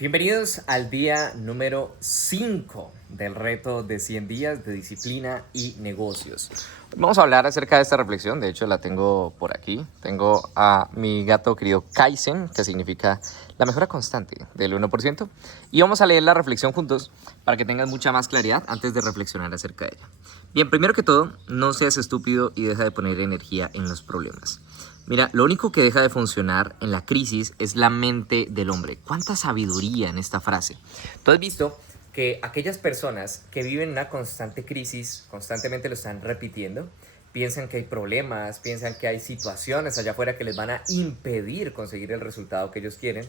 Bienvenidos al día número 5 del reto de 100 días de disciplina y negocios. Vamos a hablar acerca de esta reflexión, de hecho la tengo por aquí. Tengo a mi gato querido Kaizen, que significa la mejora constante del 1%. Y vamos a leer la reflexión juntos para que tengas mucha más claridad antes de reflexionar acerca de ella. Bien, primero que todo, no seas estúpido y deja de poner energía en los problemas. Mira, lo único que deja de funcionar en la crisis es la mente del hombre. ¿Cuánta sabiduría en esta frase? Tú has visto que aquellas personas que viven una constante crisis, constantemente lo están repitiendo, piensan que hay problemas, piensan que hay situaciones allá afuera que les van a impedir conseguir el resultado que ellos quieren,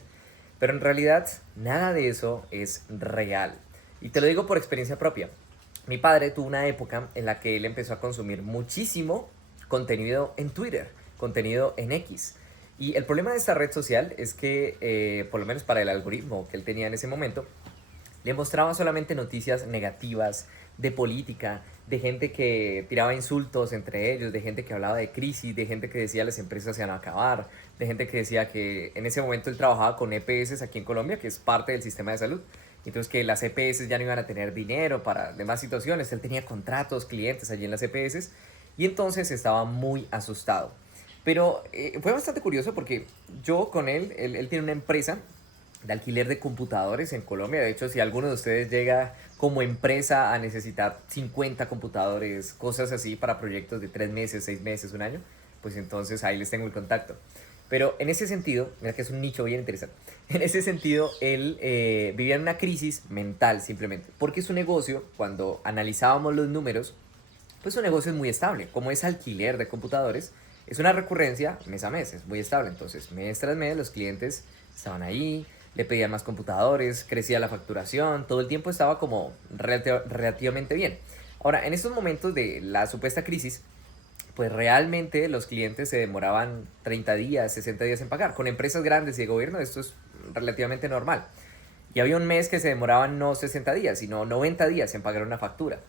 pero en realidad nada de eso es real. Y te lo digo por experiencia propia. Mi padre tuvo una época en la que él empezó a consumir muchísimo contenido en Twitter, contenido en X. Y el problema de esta red social es que, por lo menos para el algoritmo que él tenía en ese momento, le mostraba solamente noticias negativas de política, de gente que tiraba insultos entre ellos, de gente que hablaba de crisis, de gente que decía las empresas se van a acabar, de gente que decía que en ese momento él trabajaba con EPS aquí en Colombia, que es parte del sistema de salud. Entonces que las EPS ya no iban a tener dinero para demás situaciones. Él tenía contratos, clientes allí en las EPS y entonces estaba muy asustado. Pero fue bastante curioso porque yo con él tiene una empresa de alquiler de computadores en Colombia. De hecho, si alguno de ustedes llega como empresa a necesitar 50 computadores, cosas así para proyectos de 3 meses, 6 meses, un año, pues entonces ahí les tengo el contacto. Pero en ese sentido, mira que es un nicho bien interesante, en ese sentido él vivía en una crisis mental simplemente, porque su negocio, cuando analizábamos los números, pues su negocio es muy estable. Como es alquiler de computadores, es una recurrencia mes a mes, es muy estable. Entonces, mes tras mes, los clientes estaban ahí, le pedían más computadores, crecía la facturación, todo el tiempo estaba como relativamente bien. Ahora, en estos momentos de la supuesta crisis, pues realmente los clientes se demoraban 30 días, 60 días en pagar. Con empresas grandes y de gobierno esto es relativamente normal. Y había un mes que se demoraban no 60 días, sino 90 días en pagar una factura.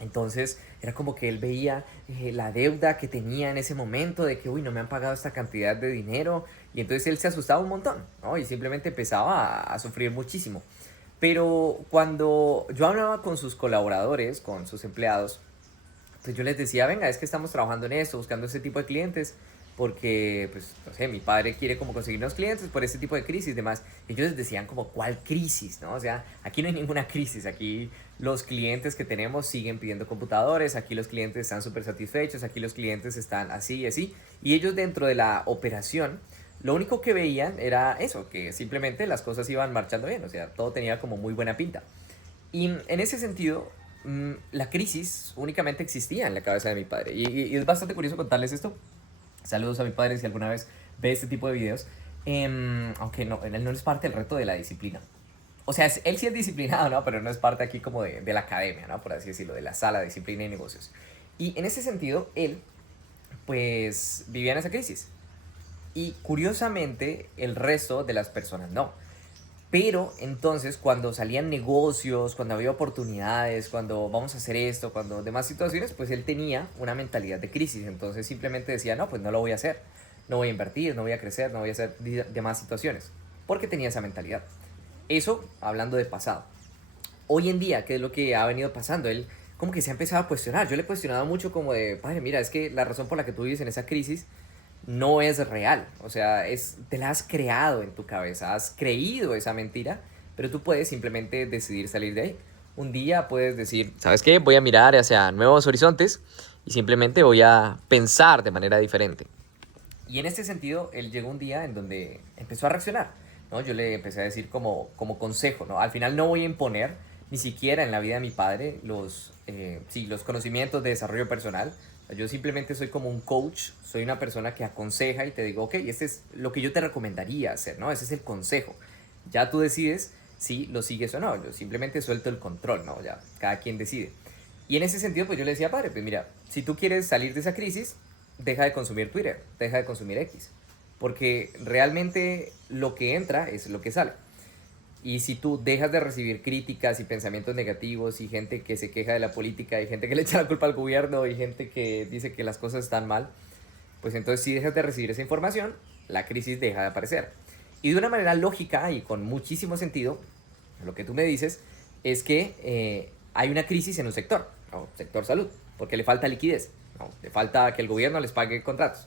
Entonces era como que él veía la deuda que tenía en ese momento de que, uy, no me han pagado esta cantidad de dinero. Y entonces él se asustaba un montón, ¿no? Y simplemente empezaba a sufrir muchísimo. Pero cuando yo hablaba con sus colaboradores, con sus empleados, pues yo les decía, venga, es que estamos trabajando en esto, buscando ese tipo de clientes, porque, pues, no sé, mi padre quiere como conseguir unos clientes por ese tipo de crisis y demás. Y ellos les decían como, ¿cuál crisis? ¿No? O sea, aquí no hay ninguna crisis, aquí los clientes que tenemos siguen pidiendo computadores, aquí los clientes están súper satisfechos, aquí los clientes están así y así. Y ellos dentro de la operación, lo único que veían era eso, que simplemente las cosas iban marchando bien, o sea, todo tenía como muy buena pinta. Y en ese sentido, la crisis únicamente existía en la cabeza de mi padre. Y es bastante curioso contarles esto. Saludos a mi padre si alguna vez ve este tipo de videos. Aunque no, él no es parte del reto de la disciplina. O sea, él sí es disciplinado, ¿no? Pero no es parte aquí como de la academia, ¿no? Por así decirlo, de la sala de disciplina y negocios. Y en ese sentido, él, pues, vivía en esa crisis. Y curiosamente, el resto de las personas no. Pero entonces cuando salían negocios, cuando había oportunidades, cuando vamos a hacer esto, cuando demás situaciones, pues él tenía una mentalidad de crisis. Entonces simplemente decía, no, pues no lo voy a hacer. No voy a invertir, no voy a crecer, no voy a hacer demás situaciones. Porque tenía esa mentalidad. Eso hablando de pasado. Hoy en día, ¿qué es lo que ha venido pasando? Él como que se ha empezado a cuestionar. Yo le he cuestionado mucho como de, padre, mira, es que la razón por la que tú vives en esa crisis no es real. O sea, te la has creado en tu cabeza, has creído esa mentira, pero tú puedes simplemente decidir salir de ahí. Un día puedes decir, ¿sabes qué? Voy a mirar hacia nuevos horizontes y simplemente voy a pensar de manera diferente. Y en este sentido, él llegó un día en donde empezó a reaccionar, ¿no? Yo le empecé a decir como consejo, ¿no? Al final no voy a imponer ni siquiera en la vida de mi padre sí, los conocimientos de desarrollo personal. Yo simplemente soy como un coach, soy una persona que aconseja y te digo, ok, este es lo que yo te recomendaría hacer, ¿no? Ese es el consejo. Ya tú decides si lo sigues o no. Yo simplemente suelto el control, ¿no? Ya cada quien decide. Y en ese sentido, pues yo le decía, padre, pues mira, si tú quieres salir de esa crisis, deja de consumir Twitter, deja de consumir X. Porque realmente lo que entra es lo que sale. Y si tú dejas de recibir críticas y pensamientos negativos y gente que se queja de la política y gente que le echa la culpa al gobierno y gente que dice que las cosas están mal, pues entonces si dejas de recibir esa información, la crisis deja de aparecer. Y de una manera lógica y con muchísimo sentido, lo que tú me dices es que hay una crisis en un sector, ¿no? Sector salud, porque le falta liquidez, ¿no? Le falta que el gobierno les pague contratos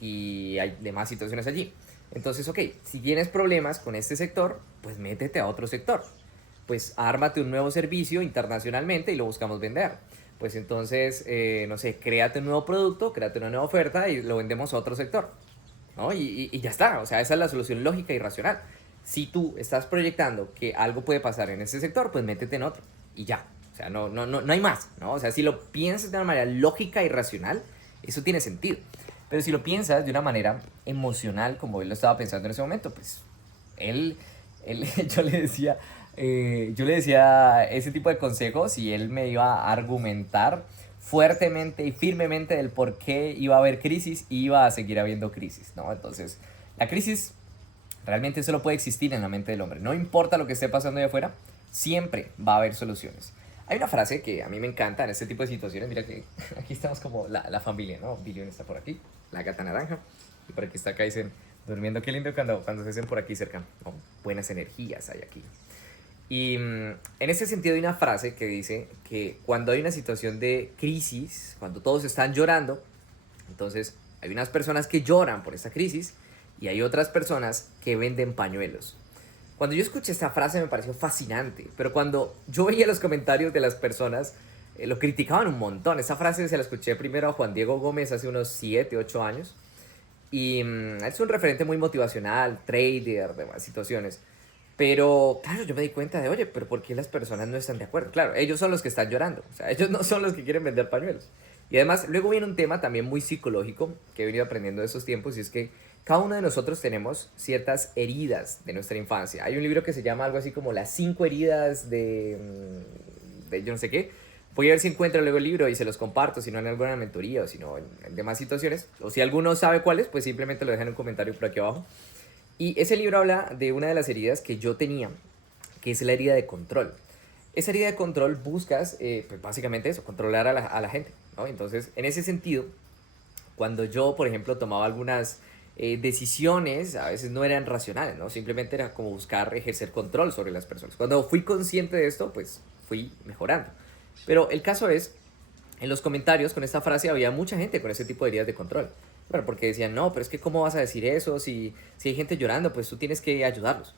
y hay demás situaciones allí. Entonces, ok, si tienes problemas con este sector, pues métete a otro sector. Pues ármate un nuevo servicio internacionalmente y lo buscamos vender. Pues entonces, no sé, créate un nuevo producto, créate una nueva oferta y lo vendemos a otro sector, ¿no? Y ya está, o sea, esa es la solución lógica y racional. Si tú estás proyectando que algo puede pasar en ese sector, pues métete en otro y ya. O sea, no hay más, ¿no? O sea, si lo piensas de una manera lógica y racional, eso tiene sentido. Pero si lo piensas de una manera emocional, como él lo estaba pensando en ese momento, pues él, él yo le decía ese tipo de consejos y él me iba a argumentar fuertemente y firmemente del por qué iba a haber crisis y iba a seguir habiendo crisis, ¿no? Entonces, la crisis realmente solo puede existir en la mente del hombre. No importa lo que esté pasando allá afuera, siempre va a haber soluciones. Hay una frase que a mí me encanta en este tipo de situaciones. Mira que aquí estamos como la familia, ¿no? Billion está por aquí, la gata naranja. Y por aquí está Kaizen durmiendo. Qué lindo cuando se hacen por aquí cerca, ¿no? Buenas energías hay aquí. Y en ese sentido hay una frase que dice que cuando hay una situación de crisis, cuando todos están llorando, entonces hay unas personas que lloran por esa crisis y hay otras personas que venden pañuelos. Cuando yo escuché esta frase me pareció fascinante, pero cuando yo veía los comentarios de las personas, lo criticaban un montón. Esa frase se la escuché primero a Juan Diego Gómez hace unos 7, 8 años. Y es un referente muy motivacional, trader, demás situaciones. Pero, claro, yo me di cuenta de, oye, pero ¿por qué las personas no están de acuerdo? Claro, ellos son los que están llorando. O sea, ellos no son los que quieren vender pañuelos. Y además, luego viene un tema también muy psicológico que he venido aprendiendo de esos tiempos y es que cada uno de nosotros tenemos ciertas heridas de nuestra infancia. Hay un libro que se llama algo así como Las 5 heridas de yo no sé qué. Voy a ver si encuentro luego el libro y se los comparto, si no en alguna mentoría o si no en demás situaciones. O si alguno sabe cuál es, pues simplemente lo dejan en un comentario por aquí abajo. Y ese libro habla de una de las heridas que yo tenía, que es la herida de control. Esa herida de control buscas, pues básicamente eso, controlar a la gente, ¿no? Entonces, en ese sentido, cuando yo, por ejemplo, tomaba algunas decisiones, a veces no eran racionales, ¿no? Simplemente era como buscar ejercer control sobre las personas. Cuando fui consciente de esto, pues fui mejorando. Pero el caso es, en los comentarios con esta frase había mucha gente con ese tipo de heridas de control. Bueno, porque decían, no, pero es que ¿cómo vas a decir eso? Si hay gente llorando, pues tú tienes que ayudarlos,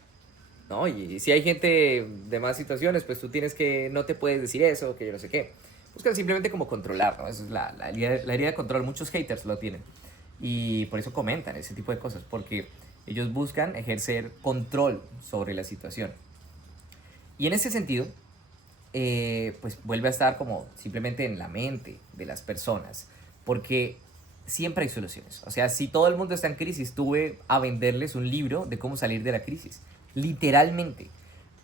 ¿no? Y si hay gente de más situaciones, pues tú tienes que, no te puedes decir eso, que yo no sé qué. Buscan simplemente como controlar, ¿no? Esa es la herida de control. Muchos haters lo tienen. Y por eso comentan ese tipo de cosas, porque ellos buscan ejercer control sobre la situación. Y en ese sentido, pues vuelve a estar como simplemente en la mente de las personas, porque siempre hay soluciones. O sea, si todo el mundo está en crisis, tuve a venderles un libro de cómo salir de la crisis, literalmente.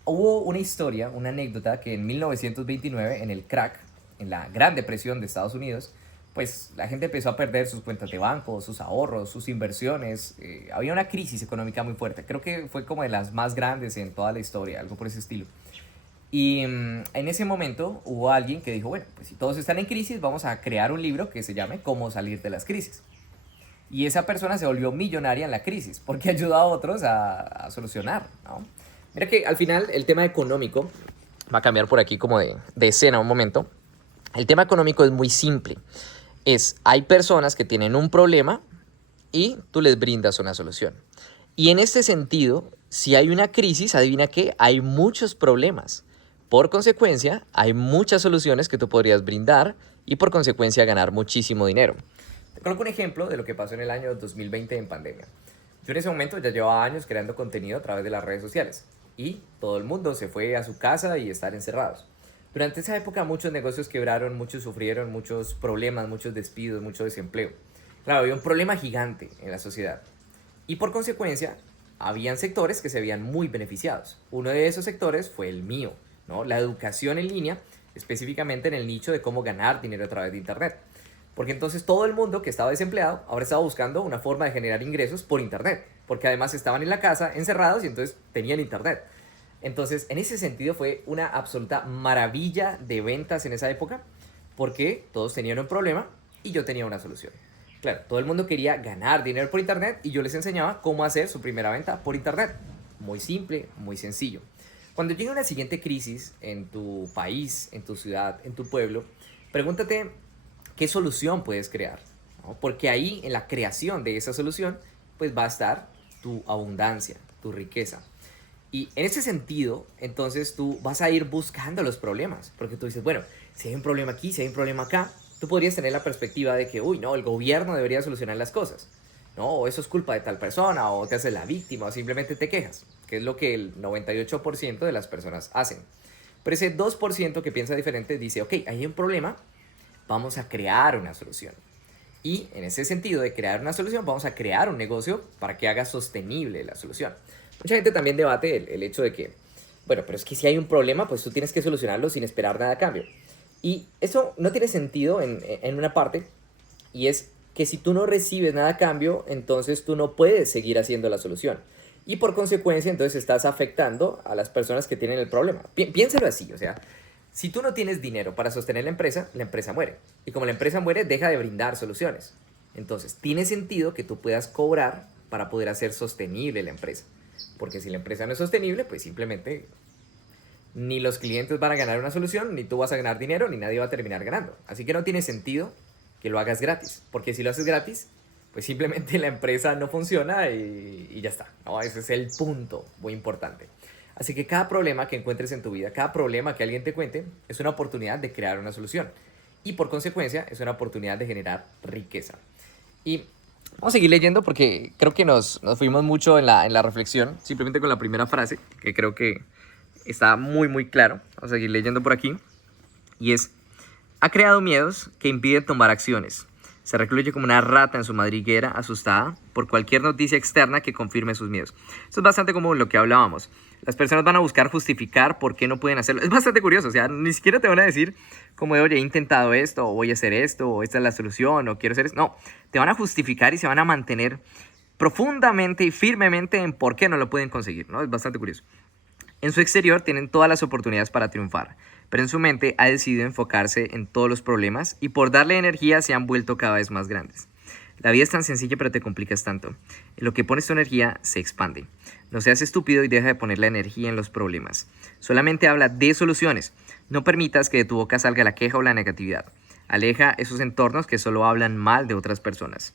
Hubo una historia, una anécdota que en 1929, en el crack, en la Gran Depresión de Estados Unidos, pues la gente empezó a perder sus cuentas de banco, sus ahorros, sus inversiones. Había una crisis económica muy fuerte. Creo que fue como de las más grandes en toda la historia, algo por ese estilo. Y en ese momento hubo alguien que dijo, bueno, pues si todos están en crisis, vamos a crear un libro que se llame Cómo salir de las crisis. Y esa persona se volvió millonaria en la crisis porque ayudó a otros a solucionar, ¿no? Mira que al final el tema económico va a cambiar por aquí como de escena un momento. El tema económico es muy simple. Hay personas que tienen un problema y tú les brindas una solución. Y en este sentido, si hay una crisis, adivina qué, hay muchos problemas. Por consecuencia, hay muchas soluciones que tú podrías brindar y por consecuencia ganar muchísimo dinero. Te coloco un ejemplo de lo que pasó en el año 2020 en pandemia. Yo en ese momento ya llevaba años creando contenido a través de las redes sociales y todo el mundo se fue a su casa y estar encerrados. Durante esa época muchos negocios quebraron, muchos sufrieron, muchos problemas, muchos despidos, mucho desempleo. Claro, había un problema gigante en la sociedad. Y por consecuencia, habían sectores que se veían muy beneficiados. Uno de esos sectores fue el mío, ¿no? La educación en línea, específicamente en el nicho de cómo ganar dinero a través de Internet. Porque entonces todo el mundo que estaba desempleado ahora estaba buscando una forma de generar ingresos por Internet. Porque además estaban en la casa encerrados y entonces tenían Internet. Entonces, en ese sentido fue una absoluta maravilla de ventas en esa época porque todos tenían un problema y yo tenía una solución. Claro, todo el mundo quería ganar dinero por internet y yo les enseñaba cómo hacer su primera venta por internet. Muy simple, muy sencillo. Cuando llegue una siguiente crisis en tu país, en tu ciudad, en tu pueblo, pregúntate qué solución puedes crear, ¿no? Porque ahí en la creación de esa solución pues va a estar tu abundancia, tu riqueza. Y en ese sentido, entonces tú vas a ir buscando los problemas, porque tú dices, bueno, si hay un problema aquí, si hay un problema acá, tú podrías tener la perspectiva de que, uy, no, el gobierno debería solucionar las cosas, ¿no? O eso es culpa de tal persona, o te haces la víctima, o simplemente te quejas, que es lo que el 98% de las personas hacen. Pero ese 2% que piensa diferente dice, ok, hay un problema, vamos a crear una solución. Y en ese sentido de crear una solución, vamos a crear un negocio para que haga sostenible la solución. Mucha gente también debate el hecho de que, bueno, pero es que si hay un problema, pues tú tienes que solucionarlo sin esperar nada a cambio. Y eso no tiene sentido en una parte, y es que si tú no recibes nada a cambio, entonces tú no puedes seguir haciendo la solución. Y por consecuencia, entonces estás afectando a las personas que tienen el problema. Piénsalo así, o sea, si tú no tienes dinero para sostener la empresa muere. Y como la empresa muere, deja de brindar soluciones. Entonces, tiene sentido que tú puedas cobrar para poder hacer sostenible la empresa. Porque si la empresa no es sostenible, pues simplemente ni los clientes van a ganar una solución, ni tú vas a ganar dinero, ni nadie va a terminar ganando. Así que no tiene sentido que lo hagas gratis. Porque si lo haces gratis, pues simplemente la empresa no funciona y ya está, ¿no? Ese es el punto muy importante. Así que cada problema que encuentres en tu vida, cada problema que alguien te cuente, es una oportunidad de crear una solución. Y por consecuencia, es una oportunidad de generar riqueza. Y vamos a seguir leyendo porque creo que nos fuimos mucho en la reflexión, simplemente con la primera frase, que creo que está muy, muy claro. Vamos a seguir leyendo por aquí. Y es, ha creado miedos que impiden tomar acciones. Se recluye como una rata en su madriguera, asustada por cualquier noticia externa que confirme sus miedos. Esto es bastante como lo que hablábamos. Las personas van a buscar justificar por qué no pueden hacerlo. Es bastante curioso, o sea, ni siquiera te van a decir como de, oye, he intentado esto, o voy a hacer esto, o esta es la solución, o quiero hacer esto. No, te van a justificar y se van a mantener profundamente y firmemente en por qué no lo pueden conseguir, ¿no? Es bastante curioso. En su exterior tienen todas las oportunidades para triunfar, pero en su mente ha decidido enfocarse en todos los problemas y por darle energía se han vuelto cada vez más grandes. La vida es tan sencilla pero te complicas tanto. En lo que pones tu energía se expande. No seas estúpido y deja de poner la energía en los problemas. Solamente habla de soluciones. No permitas que de tu boca salga la queja o la negatividad. Aleja esos entornos que solo hablan mal de otras personas.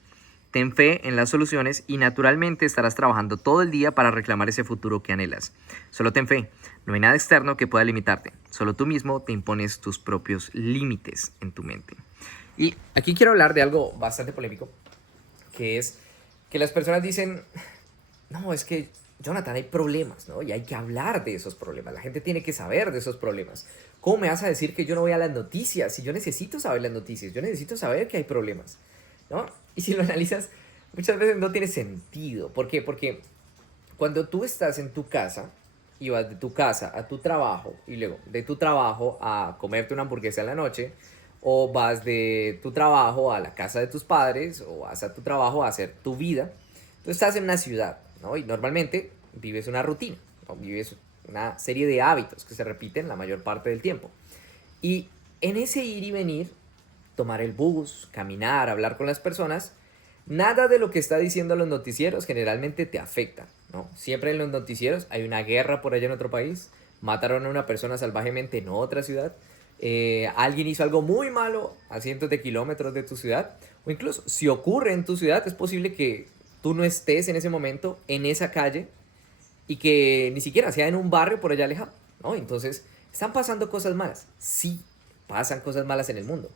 Ten fe en las soluciones y naturalmente estarás trabajando todo el día para reclamar ese futuro que anhelas. Solo ten fe. No hay nada externo que pueda limitarte. Solo tú mismo te impones tus propios límites en tu mente. Y aquí quiero hablar de algo bastante polémico, que es que las personas dicen, no, es que, Jonathan, hay problemas, ¿no? Y hay que hablar de esos problemas. La gente tiene que saber de esos problemas. ¿Cómo me vas a decir que yo no voy a las noticias? Si yo necesito saber las noticias, yo necesito saber que hay problemas, ¿no? Y si lo analizas, muchas veces no tiene sentido. ¿Por qué? Porque cuando tú estás en tu casa y vas de tu casa a tu trabajo y luego de tu trabajo a comerte una hamburguesa en la noche, o vas de tu trabajo a la casa de tus padres, o vas a tu trabajo a hacer tu vida, tú estás en una ciudad, ¿no? Y normalmente vives una rutina, ¿no? Vives una serie de hábitos que se repiten la mayor parte del tiempo. Y en ese ir y venir, tomar el bus, caminar, hablar con las personas, nada de lo que está diciendo los noticieros generalmente te afecta, ¿no? Siempre en los noticieros hay una guerra por allá en otro país, mataron a una persona salvajemente en otra ciudad, alguien hizo algo muy malo a cientos de kilómetros de tu ciudad, o incluso si ocurre en tu ciudad, es posible que tú no estés en ese momento en esa calle y que ni siquiera sea en un barrio por allá alejado, ¿no? Entonces, están pasando cosas malas. Sí, pasan cosas malas en el mundo,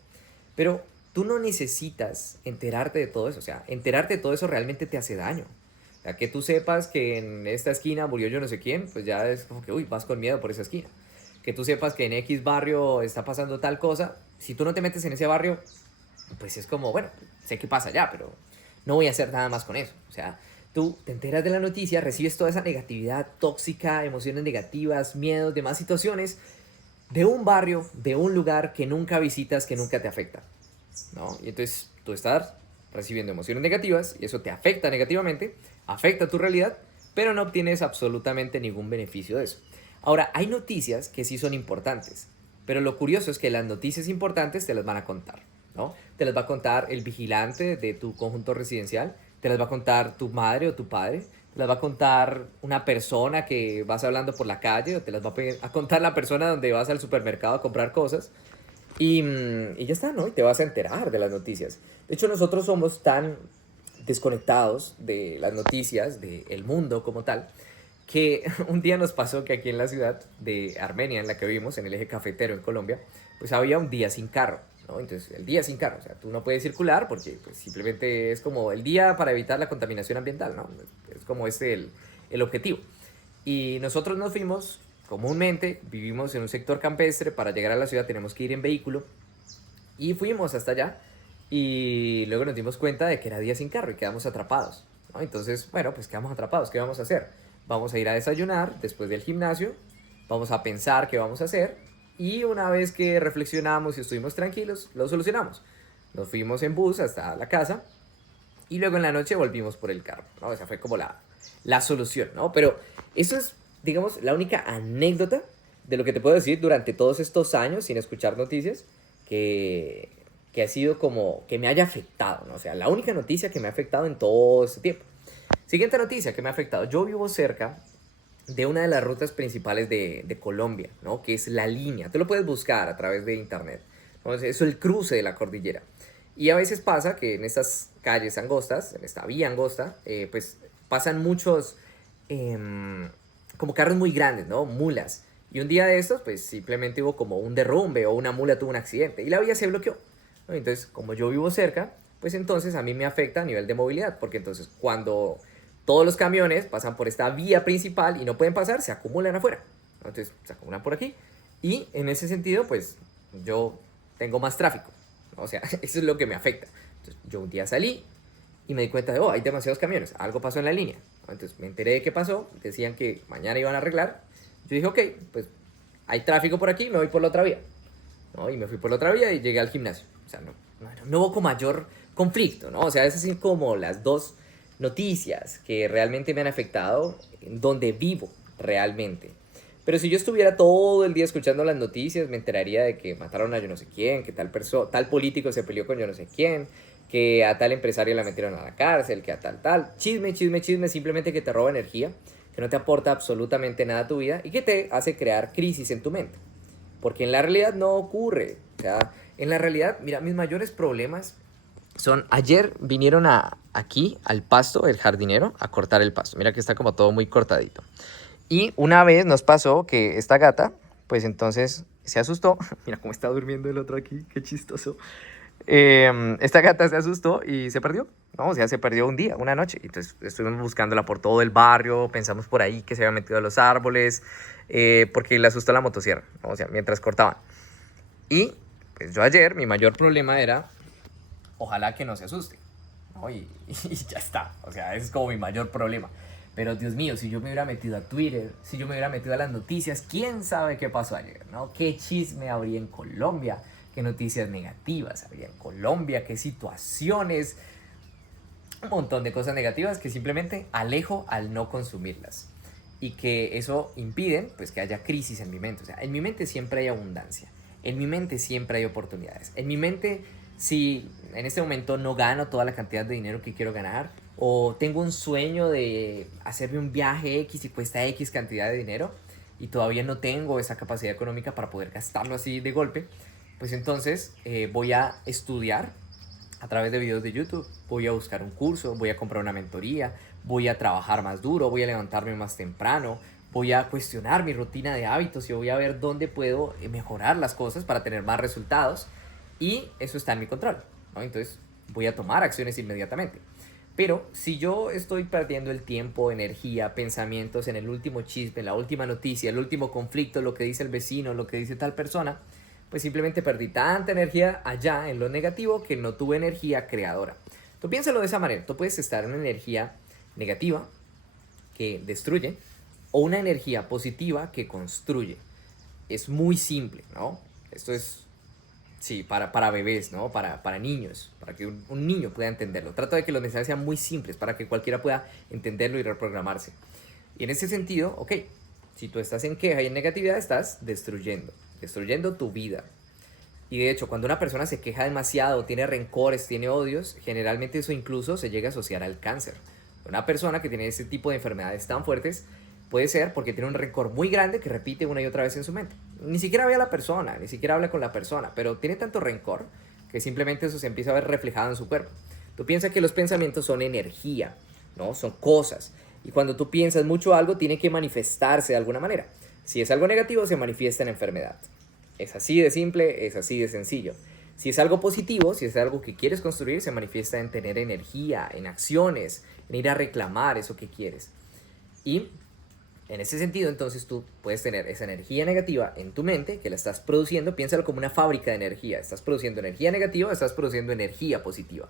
pero tú no necesitas enterarte de todo eso. O sea, enterarte de todo eso realmente te hace daño. O sea, que tú sepas que en esta esquina murió yo no sé quién, pues ya es como que, uy, vas con miedo por esa esquina. Que tú sepas que en X barrio está pasando tal cosa, si tú no te metes en ese barrio, pues es como, bueno, sé que pasa ya, pero no voy a hacer nada más con eso. O sea, tú te enteras de la noticia, recibes toda esa negatividad tóxica, emociones negativas, miedos, demás situaciones, de un barrio, de un lugar que nunca visitas, que nunca te afecta, ¿no? Y entonces tú estás recibiendo emociones negativas y eso te afecta negativamente, afecta tu realidad, pero no obtienes absolutamente ningún beneficio de eso. Ahora, hay noticias que sí son importantes, pero lo curioso es que las noticias importantes te las van a contar, ¿no? Te las va a contar el vigilante de tu conjunto residencial, te las va a contar tu madre o tu padre, te las va a contar una persona que vas hablando por la calle, o te las va a contar la persona donde vas al supermercado a comprar cosas. Y ya está, ¿no? Y te vas a enterar de las noticias. De hecho, nosotros somos tan desconectados de las noticias, del mundo como tal, que un día nos pasó que aquí en la ciudad de Armenia, en la que vivimos, en el eje cafetero en Colombia, pues había un día sin carro, ¿no? Entonces, el día sin carro, o sea, tú no puedes circular porque pues, simplemente es como el día para evitar la contaminación ambiental, ¿no? Es como el objetivo. Y nosotros nos fuimos, comúnmente vivimos en un sector campestre, para llegar a la ciudad tenemos que ir en vehículo, y fuimos hasta allá, y luego nos dimos cuenta de que era día sin carro y quedamos atrapados, ¿no? Entonces, bueno, pues quedamos atrapados, ¿qué vamos a hacer? Vamos a ir a desayunar después del gimnasio, vamos a pensar qué vamos a hacer, y una vez que reflexionamos y estuvimos tranquilos, lo solucionamos. Nos fuimos en bus hasta la casa, y luego en la noche volvimos por el carro, ¿no? O sea, fue como la solución, ¿no? Pero eso es, digamos, la única anécdota de lo que te puedo decir durante todos estos años sin escuchar noticias, que, que ha sido como que me haya afectado, ¿no? O sea, la única noticia que me ha afectado en todo este tiempo. Siguiente noticia que me ha afectado. Yo vivo cerca de una de las rutas principales de Colombia, ¿no? Que es la línea. Tú lo puedes buscar a través de internet. Entonces, eso es el cruce de la cordillera. Y a veces pasa que en estas calles angostas, en esta vía angosta, pues pasan muchos como carros muy grandes, ¿no? Mulas. Y un día de estos, pues simplemente hubo como un derrumbe o una mula tuvo un accidente y la vía se bloqueó, ¿no? Entonces, como yo vivo cerca, pues entonces a mí me afecta a nivel de movilidad, porque entonces cuando todos los camiones pasan por esta vía principal y no pueden pasar, se acumulan afuera, ¿no? Entonces se acumulan por aquí y en ese sentido, pues yo tengo más tráfico, ¿no? O sea, eso es lo que me afecta. Entonces, yo un día salí y me di cuenta de, oh, hay demasiados camiones, algo pasó en la línea. Entonces me enteré de qué pasó, decían que mañana iban a arreglar. Yo dije, ok, pues hay tráfico por aquí, me voy por la otra vía, ¿no? Y me fui por la otra vía y llegué al gimnasio. O sea, no hubo con mayor conflicto, ¿no? O sea, esas son como las dos noticias que realmente me han afectado en donde vivo realmente. Pero si yo estuviera todo el día escuchando las noticias, me enteraría de que mataron a yo no sé quién, que tal político se peleó con yo no sé quién, que a tal empresario la metieron a la cárcel, que a tal. Chisme, chisme, chisme, simplemente que te roba energía, que no te aporta absolutamente nada a tu vida y que te hace crear crisis en tu mente. Porque en la realidad no ocurre. O sea, en la realidad, mira, mis mayores problemas son, ayer vinieron aquí al pasto, el jardinero, a cortar el pasto. Mira que está como todo muy cortadito. Y una vez nos pasó que esta gata, pues entonces se asustó. Mira cómo está durmiendo el otro aquí, qué chistoso. Esta gata se asustó y se perdió, ¿no? O sea, se perdió un día, una noche. Entonces estuvimos buscándola por todo el barrio, pensamos por ahí que se había metido a los árboles, porque le asustó la motosierra, ¿no? O sea, mientras cortaban. Y pues yo ayer, mi mayor problema era, ojalá que no se asuste, ¿no? Y ya está, o sea, ese es como mi mayor problema. Pero Dios mío, si yo me hubiera metido a Twitter, si yo me hubiera metido a las noticias, quién sabe qué pasó ayer, ¿no? ¿Qué chisme habría en Colombia? ¿Qué noticias negativas habría en Colombia? ¿Qué situaciones? Un montón de cosas negativas que simplemente alejo al no consumirlas. Y que eso impiden, pues, que haya crisis en mi mente. O sea, en mi mente siempre hay abundancia. En mi mente siempre hay oportunidades. En mi mente, si en este momento no gano toda la cantidad de dinero que quiero ganar, o tengo un sueño de hacerme un viaje X y cuesta X cantidad de dinero, y todavía no tengo esa capacidad económica para poder gastarlo así de golpe, pues entonces voy a estudiar a través de videos de YouTube, voy a buscar un curso, voy a comprar una mentoría, voy a trabajar más duro, voy a levantarme más temprano, voy a cuestionar mi rutina de hábitos y voy a ver dónde puedo mejorar las cosas para tener más resultados, y eso está en mi control, ¿no? Entonces voy a tomar acciones inmediatamente. Pero si yo estoy perdiendo el tiempo, energía, pensamientos en el último chisme, la última noticia, el último conflicto, lo que dice el vecino, lo que dice tal persona, pues simplemente perdí tanta energía allá en lo negativo que no tuve energía creadora. Tú piénsalo de esa manera. Tú puedes estar en una energía negativa que destruye o una energía positiva que construye. Es muy simple, ¿no? Esto es, sí, para bebés, ¿no? Para niños, para que un niño pueda entenderlo. Trato de que los mensajes sean muy simples para que cualquiera pueda entenderlo y reprogramarse. Y en ese sentido, ok, si tú estás en queja y en negatividad, estás destruyendo tu vida. Y de hecho, cuando una persona se queja demasiado, tiene rencores, tiene odios, generalmente eso incluso se llega a asociar al cáncer. Una persona que tiene ese tipo de enfermedades tan fuertes puede ser porque tiene un rencor muy grande que repite una y otra vez en su mente. Ni siquiera ve a la persona, ni siquiera habla con la persona, pero tiene tanto rencor que simplemente eso se empieza a ver reflejado en su cuerpo. Tú piensas que los pensamientos son energía, ¿no? Son cosas. Y cuando tú piensas mucho algo, tiene que manifestarse de alguna manera. Si es algo negativo, se manifiesta en enfermedad. Es así de simple, es así de sencillo. Si es algo positivo, si es algo que quieres construir, se manifiesta en tener energía, en acciones, en ir a reclamar eso que quieres. Y en ese sentido, entonces tú puedes tener esa energía negativa en tu mente, que la estás produciendo, piénsalo como una fábrica de energía. Estás produciendo energía negativa, estás produciendo energía positiva.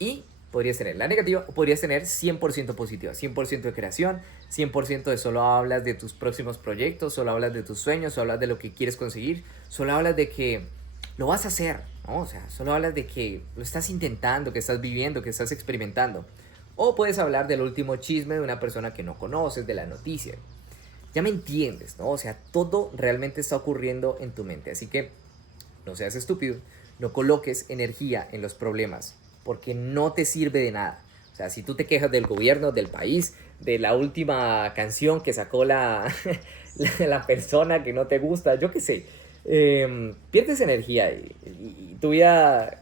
Y podrías tener la negativa o podrías tener 100% positiva, 100% de creación, 100% de solo hablas de tus próximos proyectos, solo hablas de tus sueños, solo hablas de lo que quieres conseguir, solo hablas de que lo vas a hacer, ¿no? O sea, solo hablas de que lo estás intentando, que estás viviendo, que estás experimentando. O puedes hablar del último chisme de una persona que no conoces, de la noticia. Ya me entiendes, ¿no? O sea, todo realmente está ocurriendo en tu mente. Así que no seas estúpido, no coloques energía en los problemas, porque no te sirve de nada. O sea, si tú te quejas del gobierno, del país, de la última canción que sacó la persona que no te gusta, yo qué sé, pierdes energía y tu vida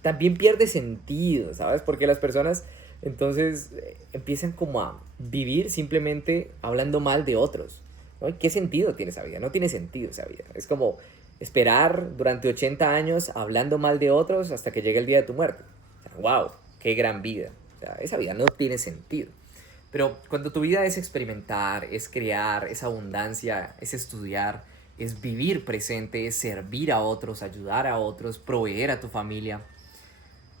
también pierde sentido, ¿sabes? Porque las personas entonces empiezan como a vivir simplemente hablando mal de otros, ¿no? ¿Qué sentido tiene esa vida? No tiene sentido esa vida. Es como esperar durante 80 años hablando mal de otros hasta que llegue el día de tu muerte. O sea, wow, qué gran vida. O sea, esa vida no tiene sentido. Pero cuando tu vida es experimentar, es crear, es abundancia, es estudiar, es vivir presente, es servir a otros, ayudar a otros, proveer a tu familia,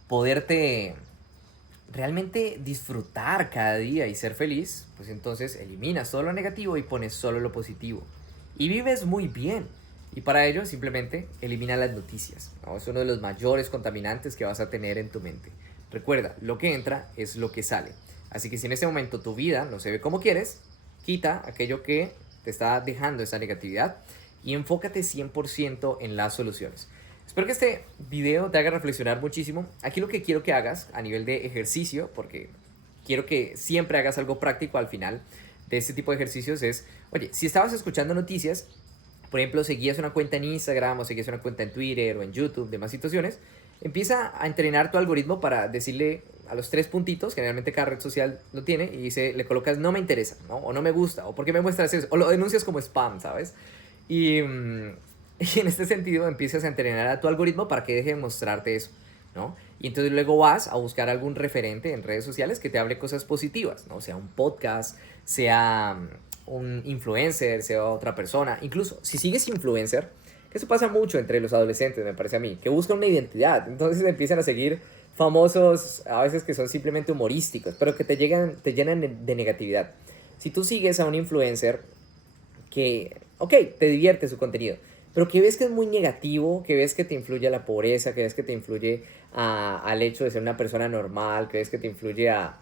poderte realmente disfrutar cada día y ser feliz, pues entonces eliminas todo lo negativo y pones solo lo positivo. Y vives muy bien. Y para ello simplemente elimina las noticias, ¿no? Es uno de los mayores contaminantes que vas a tener en tu mente. Recuerda, lo que entra es lo que sale. Así que si en este momento tu vida no se ve como quieres, quita aquello que te está dejando esa negatividad y enfócate 100% en las soluciones. Espero que este video te haga reflexionar muchísimo. Aquí lo que quiero que hagas a nivel de ejercicio, porque quiero que siempre hagas algo práctico al final de este tipo de ejercicios, es, oye, si estabas escuchando noticias, por ejemplo, seguías una cuenta en Instagram o seguías una cuenta en Twitter o en YouTube, demás situaciones, empieza a entrenar tu algoritmo para decirle a los 3 puntitos, generalmente cada red social lo tiene, y dice, le colocas no me interesa, ¿no? O no me gusta, o por qué me muestras eso, o lo denuncias como spam, ¿sabes? Y, y en este sentido empiezas a entrenar a tu algoritmo para que deje de mostrarte eso, ¿no? Y entonces luego vas a buscar algún referente en redes sociales que te hable cosas positivas, ¿no? Sea un podcast, sea un influencer, sea otra persona. Incluso si sigues influencer, que eso pasa mucho entre los adolescentes, me parece a mí, que buscan una identidad. Entonces empiezan a seguir famosos, a veces que son simplemente humorísticos, pero que te llenan de negatividad. Si tú sigues a un influencer que, ok, te divierte su contenido, pero que ves que es muy negativo, que ves que te influye a la pobreza, que ves que te influye al hecho de ser una persona normal, que ves que te influye a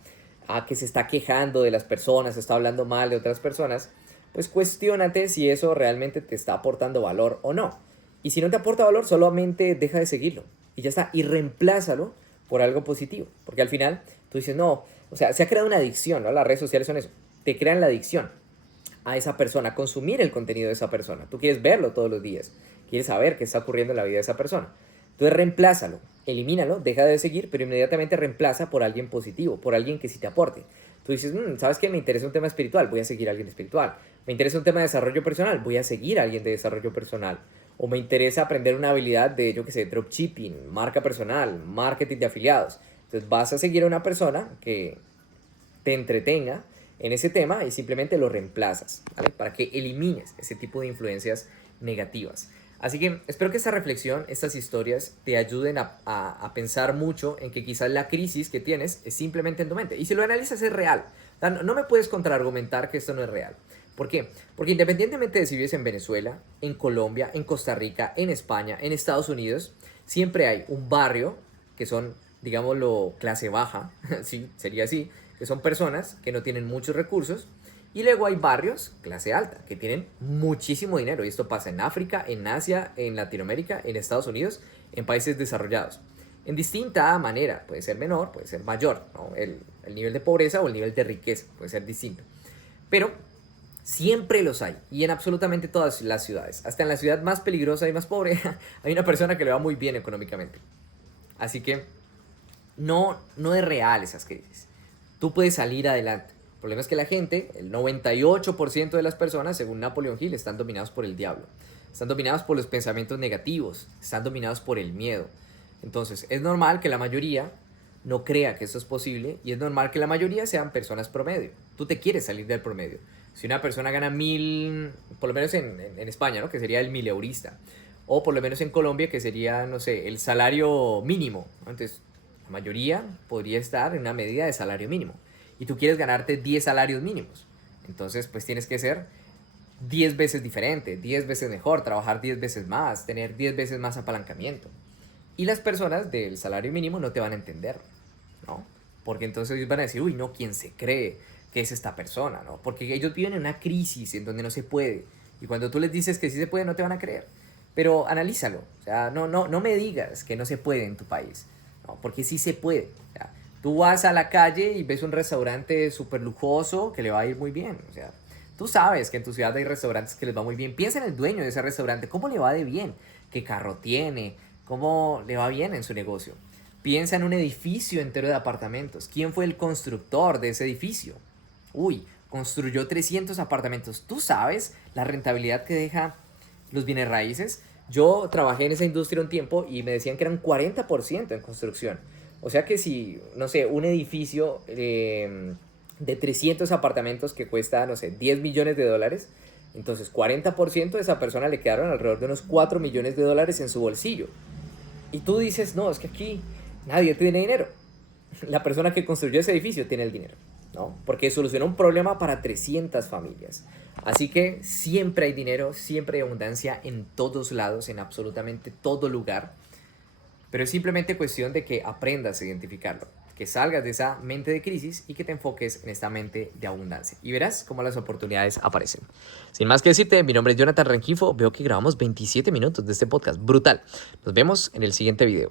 que se está quejando de las personas, está hablando mal de otras personas, pues cuestiónate si eso realmente te está aportando valor o no. Y si no te aporta valor, solamente deja de seguirlo. Y ya está, y reemplázalo por algo positivo. Porque al final tú dices, no, o sea, se ha creado una adicción, ¿no? Las redes sociales son eso, te crean la adicción a esa persona, a consumir el contenido de esa persona. Tú quieres verlo todos los días, quieres saber qué está ocurriendo en la vida de esa persona. Entonces reemplázalo, elimínalo, deja de seguir, pero inmediatamente reemplaza por alguien positivo, por alguien que sí te aporte. Tú dices, ¿sabes qué? Me interesa un tema espiritual, voy a seguir a alguien espiritual. Me interesa un tema de desarrollo personal, voy a seguir a alguien de desarrollo personal. O me interesa aprender una habilidad de, yo qué sé, dropshipping, marca personal, marketing de afiliados. Entonces vas a seguir a una persona que te entretenga en ese tema y simplemente lo reemplazas, ¿vale? Para que elimines ese tipo de influencias negativas. Así que espero que esta reflexión, estas historias te ayuden a pensar mucho en que quizás la crisis que tienes es simplemente en tu mente. Y si lo analizas es real. O sea, no me puedes contraargumentar que esto no es real. ¿Por qué? Porque independientemente de si vives en Venezuela, en Colombia, en Costa Rica, en España, en Estados Unidos, siempre hay un barrio que son, digámoslo, clase baja, sí, sería así, que son personas que no tienen muchos recursos Y luego hay barrios, clase alta, que tienen muchísimo dinero. Y esto pasa en África, en Asia, en Latinoamérica, en Estados Unidos, en países desarrollados. En distinta manera, puede ser menor, puede ser mayor, ¿no? El nivel de pobreza o el nivel de riqueza puede ser distinto. Pero siempre los hay, y en absolutamente todas las ciudades. Hasta en la ciudad más peligrosa y más pobre, hay una persona que le va muy bien económicamente. Así que no es real esas crisis. Tú puedes salir adelante. El problema es que la gente, el 98% de las personas, según Napoleon Hill, están dominados por el diablo. Están dominados por los pensamientos negativos, están dominados por el miedo. Entonces, es normal que la mayoría no crea que esto es posible y es normal que la mayoría sean personas promedio. Tú te quieres salir del promedio. Si una persona gana 1000, por lo menos en España, ¿no? Que sería el mileurista, o por lo menos en Colombia, que sería, no sé, el salario mínimo. Entonces, la mayoría podría estar en una medida de salario mínimo. Y tú quieres ganarte 10 salarios mínimos. Entonces, pues tienes que ser 10 veces diferente, 10 veces mejor, trabajar 10 veces más, tener 10 veces más apalancamiento. Y las personas del salario mínimo no te van a entender, ¿no? Porque entonces ellos van a decir, uy, no, ¿quién se cree que es esta persona, ¿no? Porque ellos viven en una crisis en donde no se puede. Y cuando tú les dices que sí se puede, no te van a creer. Pero analízalo. O sea, no me digas que no se puede en tu país, ¿no? Porque sí se puede. O sea, tú vas a la calle y ves un restaurante súper lujoso que le va a ir muy bien. O sea, tú sabes que en tu ciudad hay restaurantes que les va muy bien. Piensa en el dueño de ese restaurante. ¿Cómo le va de bien? ¿Qué carro tiene? ¿Cómo le va bien en su negocio? Piensa en un edificio entero de apartamentos. ¿Quién fue el constructor de ese edificio? Uy, construyó 300 apartamentos. ¿Tú sabes la rentabilidad que deja los bienes raíces? Yo trabajé en esa industria un tiempo y me decían que era un 40% en construcción. O sea que si, no sé, un edificio de 300 apartamentos que cuesta, no sé, 10 millones de dólares, entonces 40% de esa persona le quedaron alrededor de unos 4 millones de dólares en su bolsillo. Y tú dices, no, es que aquí nadie tiene dinero. La persona que construyó ese edificio tiene el dinero, ¿no? Porque solucionó un problema para 300 familias. Así que siempre hay dinero, siempre hay abundancia en todos lados, en absolutamente todo lugar. Pero es simplemente cuestión de que aprendas a identificarlo, que salgas de esa mente de crisis y que te enfoques en esta mente de abundancia. Y verás cómo las oportunidades aparecen. Sin más que decirte, mi nombre es Jonathan Rengifo. Veo que grabamos 27 minutos de este podcast. Brutal. Nos vemos en el siguiente video.